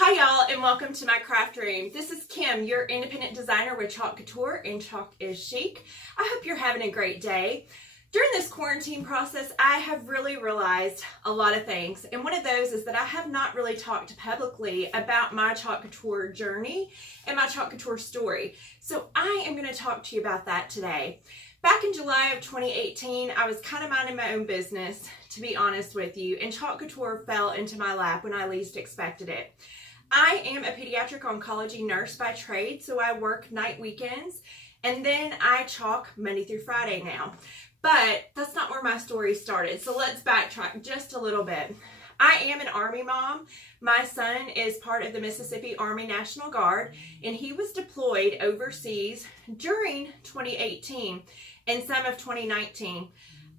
Hi y'all, and welcome to my craft room. This is Kim, your independent designer with Chalk Couture, and Chalk is Chic. I hope you're having a great day. During this quarantine process, I have really realized a lot of things, and one of those is that I have not really talked publicly about my Chalk Couture journey and my Chalk Couture story. So I am going to talk to you about that today. Back in July of 2018, I was kind of minding my own business, to be honest with you, and Chalk Couture fell into my lap when I least expected it. I am a pediatric oncology nurse by trade, so I work night weekends, and then I chalk Monday through Friday now. But that's not where my story started, so let's backtrack just a little bit. I am an Army mom. My son is part of the Mississippi Army National Guard, and he was deployed overseas during 2018 and some of 2019.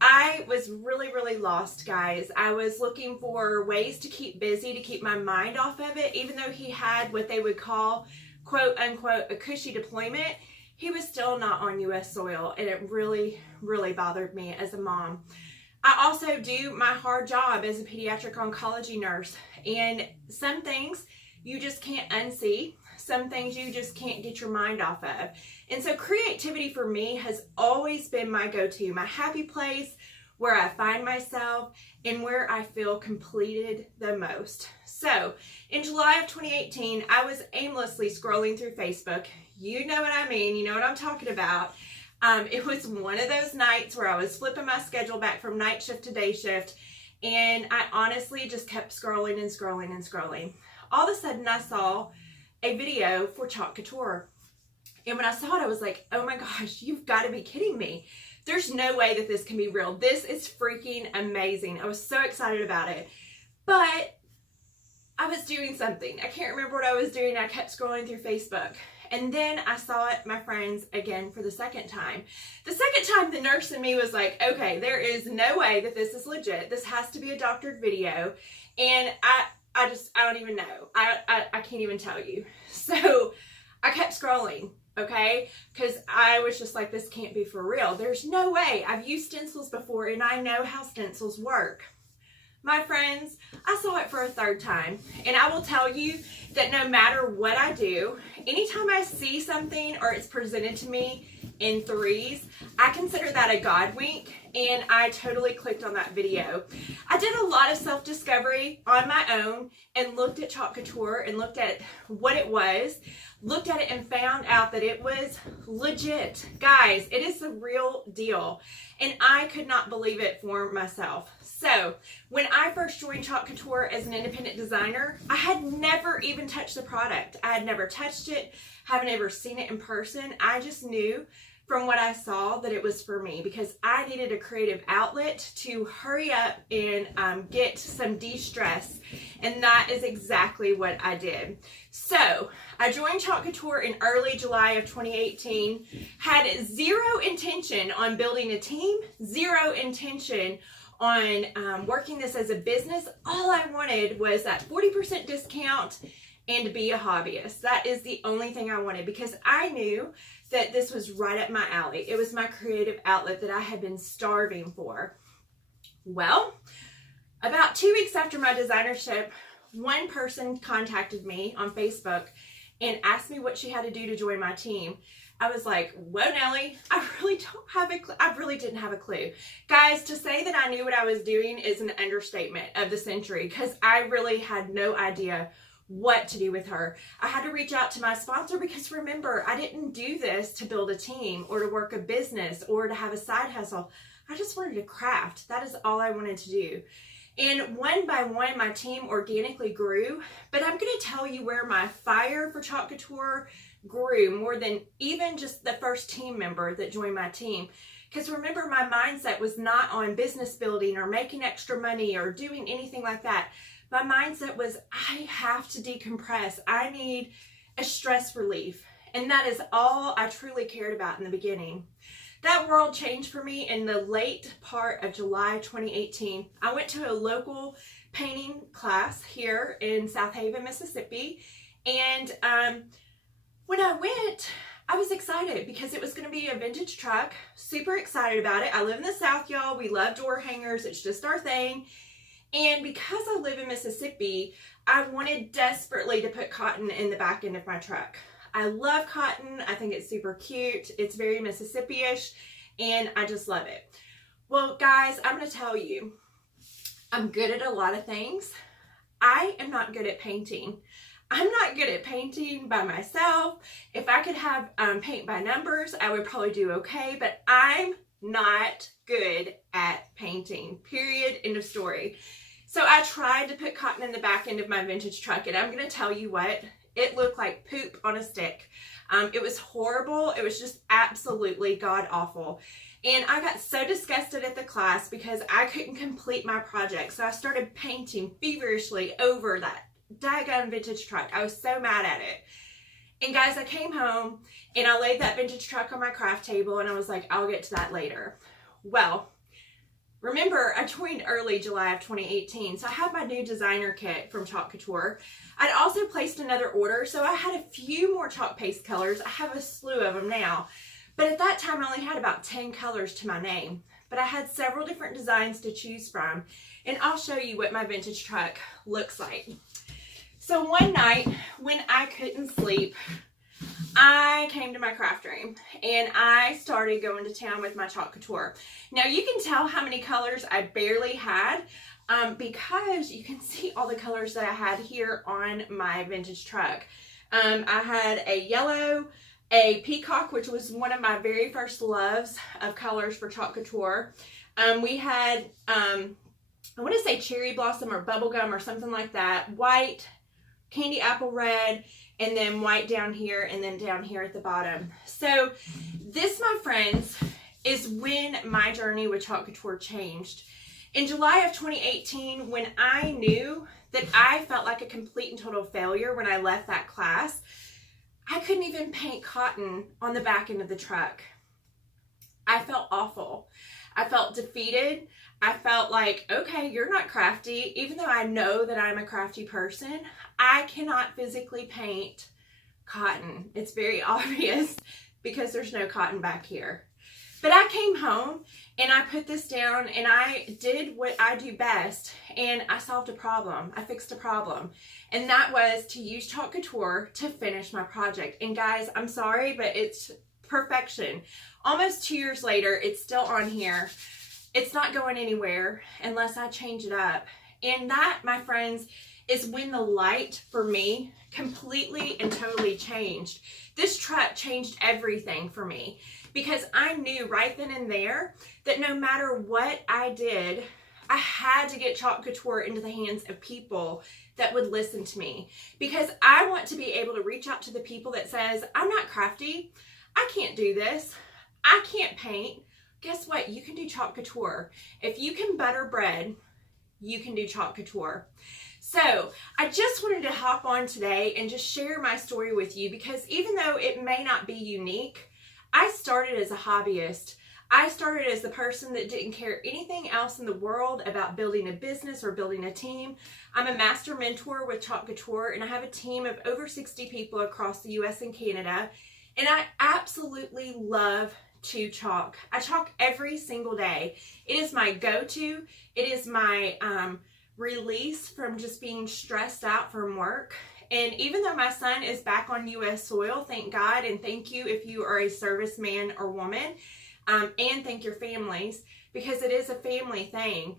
I was really lost, guys. I was looking for ways to keep busy, to keep my mind off of it. Even though he had what they would call, quote unquote, a cushy deployment, he was still not on U.S. soil, and it really bothered me as a mom. I also do my hard job as a pediatric oncology nurse, and some things you just can't unsee. Some things you just can't get your mind off of. And so creativity for me has always been my go-to, my happy place where I find myself and where I feel completed the most. So in July of 2018, I was aimlessly scrolling through Facebook. You know what I mean. You know what I'm talking about. It was one of those nights where I was flipping my schedule back from night shift to day shift. And I honestly just kept scrolling and scrolling and scrolling. All of a sudden I saw a video for Chalk Couture. And when I saw it, I was like, oh my gosh, you've got to be kidding me. There's no way that this can be real. This is freaking amazing. I was so excited about it. But I was doing something. I can't remember what I was doing. I kept scrolling through Facebook. And then I saw it, my friends, again for the second time. The second time, the nurse in me was like, okay, there is no way that this is legit. This has to be a doctored video. And I don't even know. I can't even tell you. So I kept scrolling, okay? Because I was just like, this can't be for real. There's no way. I've used stencils before, and I know how stencils work. My friends, I saw it for a third time, and I will tell you that no matter what I do, anytime I see something or it's presented to me in threes, I consider that a God wink, and I totally clicked on that video. I did a lot of self-discovery on my own and looked at Chalk Couture and looked at what it was, looked at it and found out that it was legit. Guys, it is the real deal, and I could not believe it for myself. So when I first joined Chalk Couture as an independent designer, I had never even touched the product. I had never touched it, haven't ever seen it in person. I just knew from what I saw that it was for me because I needed a creative outlet to hurry up and get some de-stress, and that is exactly what I did. So I joined Chalk Couture in early July of 2018, had zero intention on building a team, zero intention on working this as a business. All I wanted was that 40% discount and to be a hobbyist. That is the only thing I wanted because I knew that this was right up my alley. It was my creative outlet that I had been starving for. Well, about 2 weeks after my designership, one person contacted me on Facebook and asked me what she had to do to join my team. I was like, whoa, Nellie, I really don't have a clue. I really didn't have a clue. Guys, to say that I knew what I was doing is an understatement of the century because I really had no idea what to do with her. I had to reach out to my sponsor because remember, I didn't do this to build a team or to work a business or to have a side hustle. I just wanted to craft. That is all I wanted to do. And one by one, my team organically grew, but I'm going to tell you where my fire for Chalk Couture grew more than even just the first team member that joined my team. Because remember, my mindset was not on business building or making extra money or doing anything like that. My mindset was, I have to decompress. I need a stress relief. And that is all I truly cared about in the beginning. That world changed for me in the late part of July 2018. I went to a local painting class here in South Haven, Mississippi. And when I went, I was excited because it was going to be a vintage truck. Super excited about it. I live in the South, y'all. We love door hangers. It's just our thing. And because I live in Mississippi, I wanted desperately to put cotton in the back end of my truck. I love cotton. I think it's super cute. It's very Mississippi-ish, and I just love it. Well, guys, I'm going to tell you, I'm good at a lot of things. I am not good at painting. I'm not good at painting by myself. If I could have paint by numbers, I would probably do okay, but I'm not good at painting. Period. End of story. So I tried to put cotton in the back end of my vintage truck, and I'm going to tell you what, it looked like poop on a stick. It was horrible. It was just absolutely god-awful. And I got so disgusted at the class because I couldn't complete my project. So I started painting feverishly over that daggone vintage truck. I was so mad at it. And guys, I came home and I laid that vintage truck on my craft table and I was like, I'll get to that later. Well, remember, I joined early July of 2018, so I had my new designer kit from Chalk Couture. I'd also placed another order, so I had a few more chalk paste colors. I have a slew of them now, but at that time I only had about 10 colors to my name. But I had several different designs to choose from, and I'll show you what my vintage truck looks like. So one night when I couldn't sleep, I came to my craft room and I started going to town with my Chalk Couture. Now you can tell how many colors I barely had because you can see all the colors that I had here on my vintage truck. I had a yellow, a peacock, which was one of my very first loves of colors for Chalk Couture. We had, I want to say cherry blossom or bubblegum or something like that, white, candy apple red, and then white down here, and then down here at the bottom. So this, my friends, is when my journey with Chalk Couture changed. In July of 2018, when I knew that I felt like a complete and total failure when I left that class, I couldn't even paint cotton on the back end of the truck. I felt awful. I felt defeated. I felt like, okay, you're not crafty. Even though I know that I'm a crafty person, I cannot physically paint cotton. It's very obvious because there's no cotton back here. But I came home and I put this down and I did what I do best, and I solved a problem. I fixed a problem. And that was to use Chalk Couture to finish my project. And guys, I'm sorry, but it's perfection. Almost 2 years later, it's still on here. It's not going anywhere unless I change it up. And that, my friends, is when the light for me completely and totally changed. This truck changed everything for me because I knew right then and there that no matter what I did, I had to get Chalk Couture into the hands of people that would listen to me, because I want to be able to reach out to the people that says, I'm not crafty, I can't do this, I can't paint. Guess what? You can do Chalk Couture. If you can butter bread, you can do Chalk Couture. So I just wanted to hop on today and just share my story with you, because even though it may not be unique, I started as a hobbyist. I started as the person that didn't care anything else in the world about building a business or building a team. I'm a master mentor with Chalk Couture, and I have a team of over 60 people across the US and Canada. And I absolutely love to chalk. I chalk every single day. It is my go-to. It is my release from just being stressed out from work. And even though my son is back on US soil, thank God, and thank you if you are a serviceman or woman, and thank your families, because it is a family thing.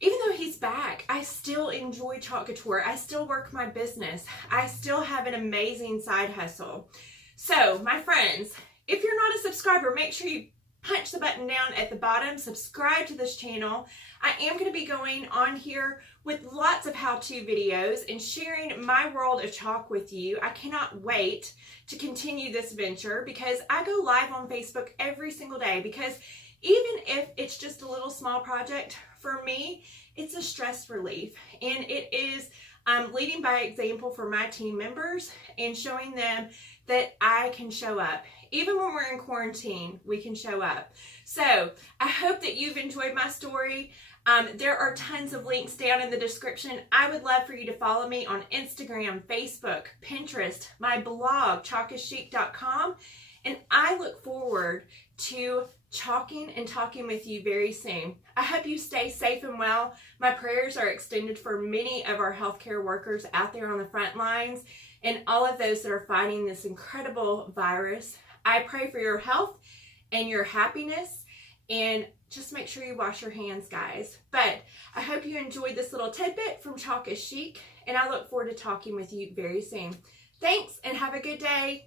Even though he's back, I still enjoy Chalk Couture. I still work my business. I still have an amazing side hustle. So, my friends, if you're not a subscriber, make sure you punch the button down at the bottom, subscribe to this channel. I am going to be going on here with lots of how-to videos and sharing my world of chalk with you. I cannot wait to continue this venture, because I go live on Facebook every single day, because even if it's just a little small project, for me, it's a stress relief, and it is leading by example for my team members and showing them that I can show up. Even when we're in quarantine, we can show up. So I hope that you've enjoyed my story. There are tons of links down in the description. I would love for you to follow me on Instagram, Facebook, Pinterest, my blog, chalkischic.com. And I look forward to chalking and talking with you very soon. I hope you stay safe and well. My prayers are extended for many of our healthcare workers out there on the front lines and all of those that are fighting this incredible virus. I pray for your health and your happiness, and just make sure you wash your hands, guys. But I hope you enjoyed this little tidbit from Chalk is Chic, and I look forward to talking with you very soon. Thanks, and have a good day.